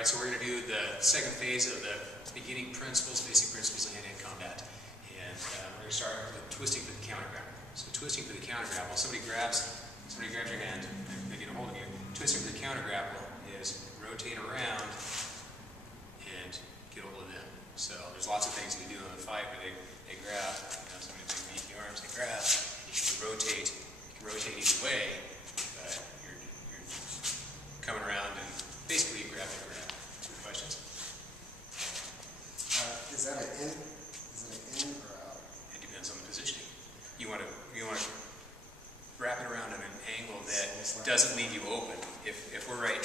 Alright, so we're going to do the second phase of the beginning principles, basic principles of hand-to-hand combat. And we're going to start with twisting for the counter grab. So twisting for the counter grab, while somebody grabs your hand, they get a hold of you. Twisting for the counter grapple is rotate around and get a hold of them. So there's lots of things you can do in a fight where they grab, somebody with beefy arms, they grab, you can rotate either way, but you're coming around and basically you grab and grab. Questions? Is that an in? Is it an in or out? It depends on the positioning. You want to wrap it around at an angle that doesn't leave you open. If we're right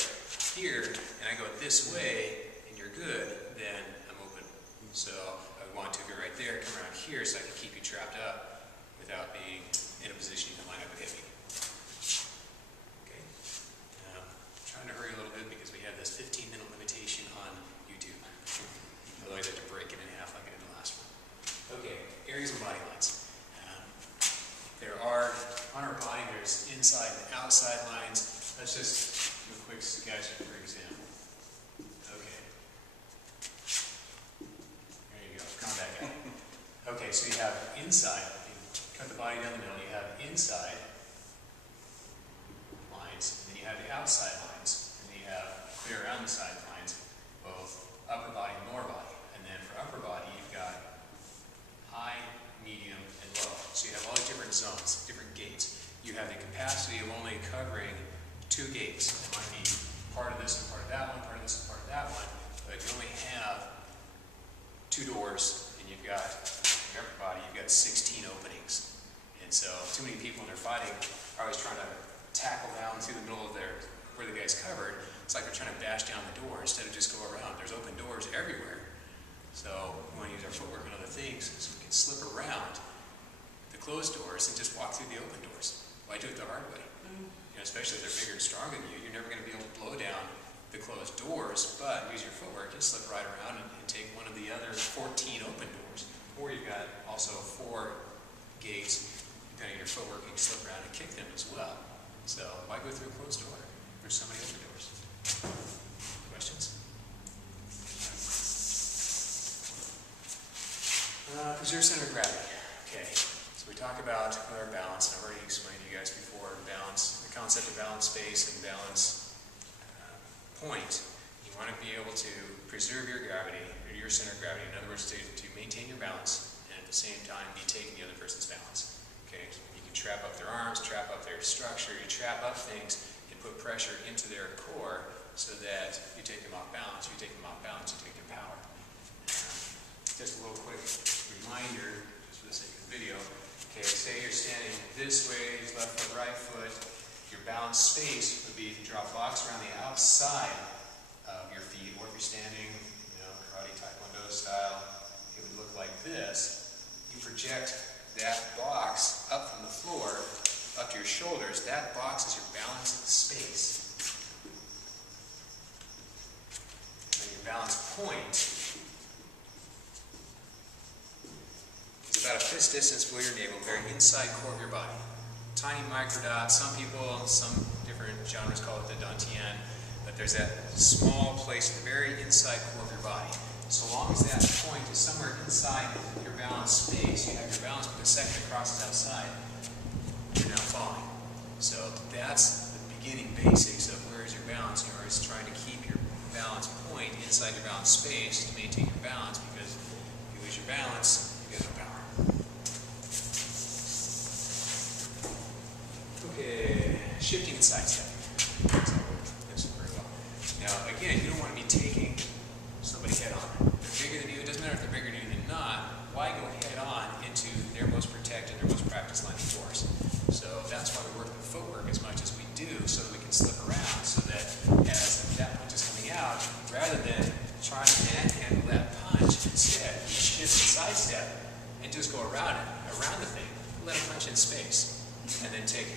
here and I go this way and you're good, then I'm open. So I want to be right there, come around here so I can keep you trapped up without being in a position to line up and hit me. Okay. Trying to hurry a little bit because we have this 15-minute limitation on YouTube. Otherwise I have to break it in half like I did the last one. Okay, areas of body lines. There are, on our body, there's inside and outside lines. Let's just do a quick sketch for example. Okay. There you go, combat guy. Okay, so you have inside, you cut the body down the middle, you have inside lines, and then you have the outside lines, and then you have clear around the side lines, both upper body and lower body. And then for upper body, you've got high, medium, and low. So you have all these different zones, different gates. You have the capacity of only covering 2 gates. It might be part of this and part of that one, part of this and part of that one, but you only have 2 doors, and you've got, in your upper body, you've got 16 openings. And so too many people when they're fighting are always trying to tackle down through the middle of where the guy's covered. It's like they're trying to bash down the door instead of just go around. There's open doors everywhere. So we want to use our footwork and other things so we can slip around the closed doors and just walk through the open doors. Why do it the hard way? Especially if they're bigger and stronger than you, you're never going to be able to blow down the closed doors, but use your footwork and slip right around and take one of the other 14 open doors. Or you've got also 4 gates, depending on your footwork, you can slip around and kick them as well. So why go through a closed door? There's so many open doors. Questions? Preserve center of gravity. Okay, so we talk about our balance, and I've already explained to you guys before balance, the concept of balance space and balance point. You want to be able to preserve your gravity, or your center of gravity. In other words, to maintain your balance, and at the same time be taking the other person's balance. Okay, you can trap up their arms, trap up their structure, you trap up things, and put pressure into their core so that you take them off balance, you take them off balance, you take their power. Just a little quick reminder, just for the sake of the video. Okay, say you're standing this way, left foot, right foot. Your balance space would be to draw blocks around the outside of your feet, or if you're standing, karate, taekwondo style, it would look like this. You project that box up from the floor, up to your shoulders. That box is your balance space. And your balance point about a fist distance below your navel, very inside core of your body. Tiny microdot. Some people, some different genres call it the dantian, but there's that small place at the very inside core of your body. So long as that point is somewhere inside your balance space, you have your balance, but the second it crosses outside, you're now falling. So that's the beginning basics of where is your balance. You're always trying to keep your balance point inside your balance space to maintain your balance, because if you lose your balance, you get no power. Okay, shifting and sidestepping. That's very well. Now, again, you don't want to be taking somebody head on. If they're bigger than you, it doesn't matter if they're bigger than you or not. Why go head on into their most protected, their most practiced line of force? So that's why we work with footwork as much as we do, so that we can slip around, so that as that punch is coming out, rather than trying to manhandle that punch, instead we shift and sidestep and just go around it, around the thing, let it punch in space, and then take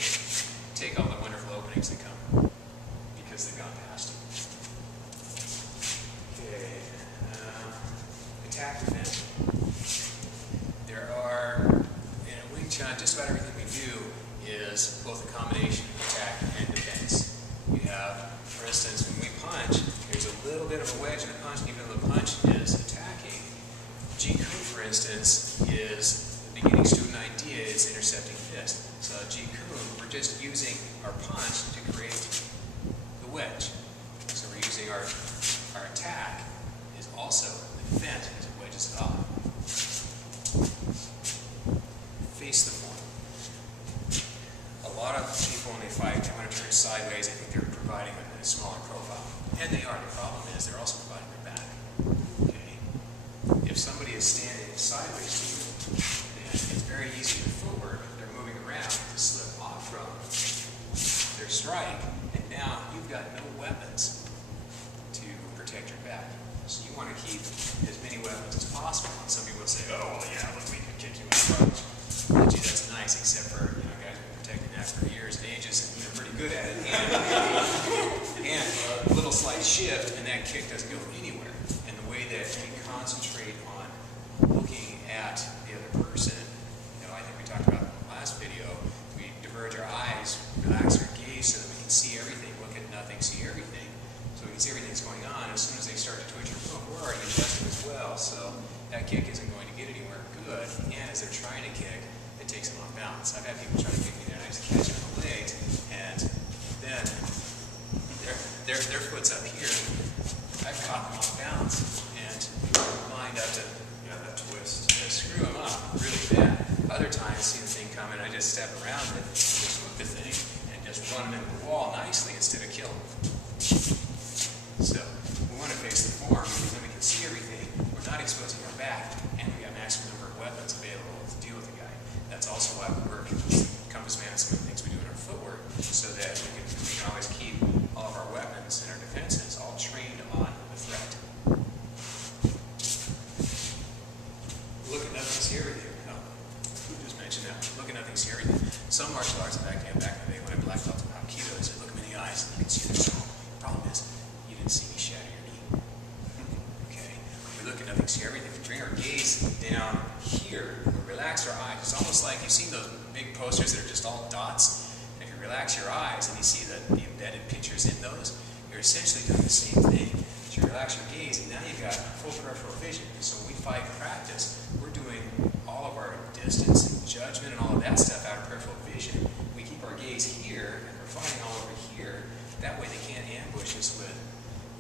all the wonderful openings that come because they've gone past you. Okay, attack defense. There are, in Wing Chun, just about everything we do is both a combination of attack and defense. You have, for instance, when we punch, there's a little little bit of a wedge and a punch, and even though the punch is attacking, Jeet Kune, for instance, is the beginning student idea is intercepting fist. So Jeet Kune, we're just using our punch to create the wedge. So we're using our attack is also the defense because it wedges it off. Face the form. A lot of people when they fight, they want to turn sideways. I think they're providing a smaller profile. And they are. The problem is they're also providing their back. Okay? If somebody is standing sideways to you, then it's very easy with footwork. They're moving around to slip off from their strike, and now you've got no weapons to protect your back. So you want to keep as many weapons as possible. And some people would say, oh, well, yeah, look, we can kick you in the front. Well, gee, that's nice, except for, you know, guys have been protecting that for years and ages, and they're pretty good at it. And a little slight shift, and that kick doesn't go anywhere. And the way that we concentrate on looking at the other person, you know, I think we talked about in the last video, we diverge our eyes, relax our gaze so that we can see everything, look at nothing, see everything. So we can see everything that's going on. As soon as they start to twitch or move, we're already adjusting as well, so that kick isn't going to get anywhere good. And as they're trying to kick, it takes them off balance. I've had people try to kick me there, and I just catch them on the legs, and then their foot's up here. I've caught them off balance, and lined up to that twist. Screw them up really bad. Other times, see the thing coming, I just step around it, just hook the thing, and just run them into the wall nicely instead of kill them. So we want to face the form because then we can see everything. We're not exposing our back, and we got maximum number of weapons available to deal with the guy. That's also why we work with Compass Man and some of the things we do in our footwork, so that we can always keep all of our weapons and our defenses all trained on the threat. Look at nothing, see everything. No, who just mentioned that? Look at nothing, see everything. Some martial arts, back in the day when I black belt in Aikido, I said, look them in the eyes and you can see their soul. The problem is, you didn't see me shatter your knee. Okay? We look at nothing, see everything. We bring our gaze down here. We relax our eyes. It's almost like you've seen those big posters that are just all dots. And if you relax your eyes and you see the embedded pictures in those, you're essentially doing the same thing. So you relax your gaze, and now you've got full peripheral vision. So when we fight practice, we're doing all of our distance and judgment and all of that stuff out of peripheral vision. We keep our gaze here, and we're fighting all over here. That way they can't ambush us with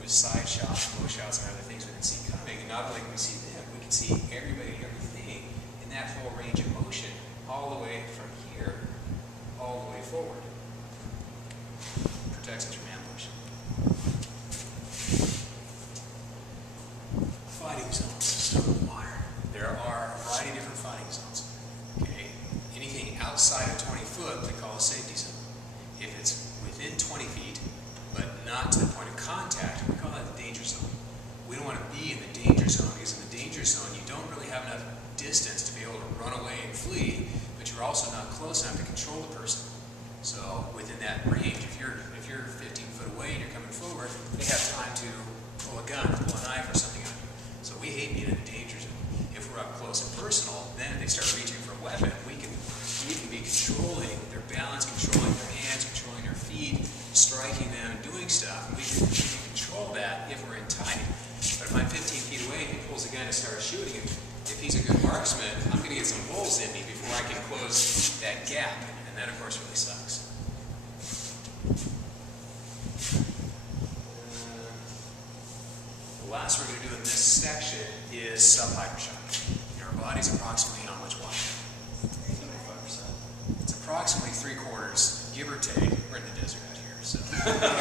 side shots, low shots, and other things we can see coming. And not only can we see them, we can see everybody and everything in that full range of motion, all the way from here, all the way forward. Protects us from ambush. Fighting zones, stone and water. There are a variety of different fighting zones. Okay? Anything outside of 20 foot we call a safety zone. If it's within 20 feet, but not to the point of contact, we call that the danger zone. We don't want to be in the danger zone because in the danger zone you don't really have enough distance to be able to run away and flee, but you're also not close enough to control the person. So within that range, if you're 15 foot away and you're coming forward, they have time to pull a gun, pull a knife or something on you. So we hate being in the danger zone. If we're up close and personal, then if they start reaching for a weapon, we can be controlling their balance, controlling their hands, controlling their feet, striking them, doing stuff. And we can control that if we're in tight. But if I'm 15 feet away and he pulls a gun and starts shooting him, if he's a good marksman, I'm going to get some holes in me before I can close that gap. And that, of course, really sucks. The last we're going to do in this section is sub-hypershock. Our body's approximately how much water? 75%. It's approximately 3/4, give or take. We're in the desert out here, so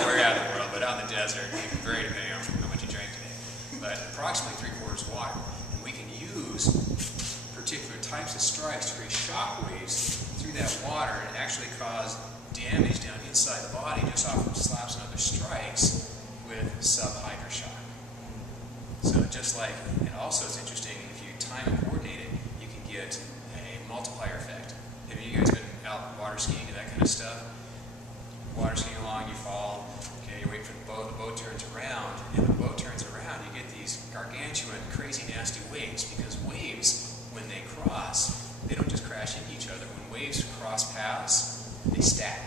we're out of the world, but out in the desert, it can vary depending on how much you drank today. But approximately 3/4 water. And we can use particular types of strikes to create shockwaves through that water and actually cause damage down inside the body just off of slaps and other strikes with sub-hypershock. So just like, and also it's interesting, if you time and coordinate it, you can get a multiplier effect. Have you guys been out water skiing and that kind of stuff? Water skiing along, you fall, okay, you wait for the boat turns around, and when the boat turns around, you get these gargantuan, crazy, nasty waves, because waves, when they cross, they don't just crash into each other. When waves cross paths, they stack.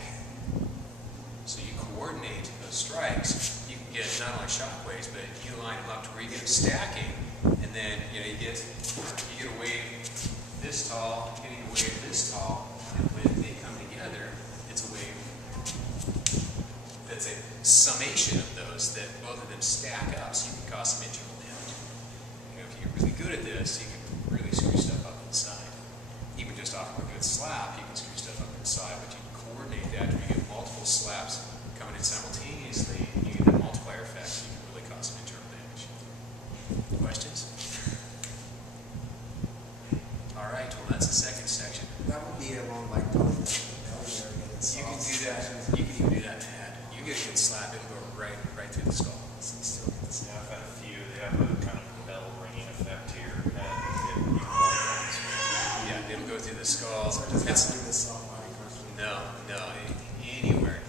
So you coordinate those strikes, you can get not only shockwaves, but you line them up to where you get them stacking, and then you get a wave this tall, getting a wave this tall, and when they come together, it's a wave that's a summation of those that both of them stack up, so you can cause some internal damage. If you're really good at this, you can really screw stuff up inside. Even just off of a good slap, you can screw stuff up inside, but you can coordinate that to get multiple slaps coming in simultaneously, and you get that multiplier effect, so you can really cause some internal damage. Questions? All right, well that's the second section. That would be along like belly area. You can do that. You can even do that in the head. You get a good slap, it'll go right through the skull. So you still get this. Yeah, I've had a few. They have a kind of bell ringing effect to your head. Yeah, it'll go through the skull. So it doesn't have to be the soft body question. No, anywhere.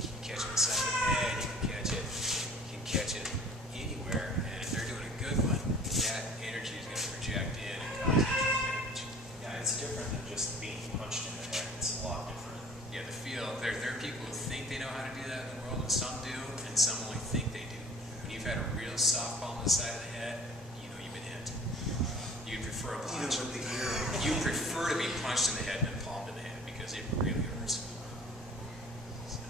You can catch it inside the head, you can catch it anywhere, and if they're doing a good one, that energy is going to project in and cause internal damage. Yeah, it's different than just being punched in the head. It's a lot different. Yeah, the feel, there are people who think they know how to do that in the world, and some do, and some only think they do. When you've had a real soft palm on the side of the head, you know you've been hit. You'd prefer a punch. Even with the ear. You prefer to be punched in the head than palmed in the head because it really hurts. So,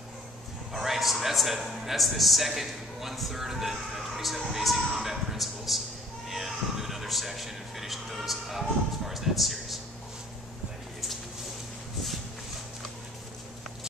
all right, so that's the second 1/3 of the